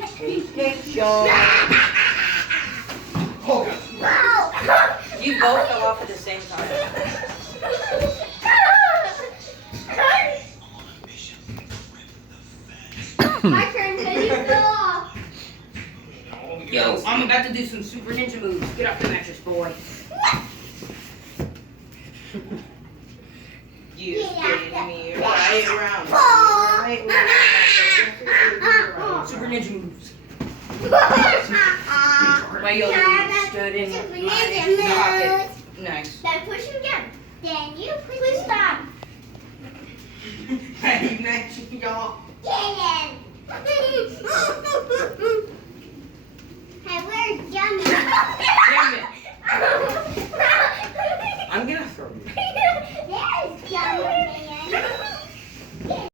Picture. You both fell off at the same time. My turn, Teddy. Fell off. Yo, I'm about to do some super ninja moves. Get off the mattress, boy. You scared me right around. Right around. Super ninja moves. My yellow stood in my pocket. Nice. Then push him again. Then you push stop. Hey, nice, y'all. Get him.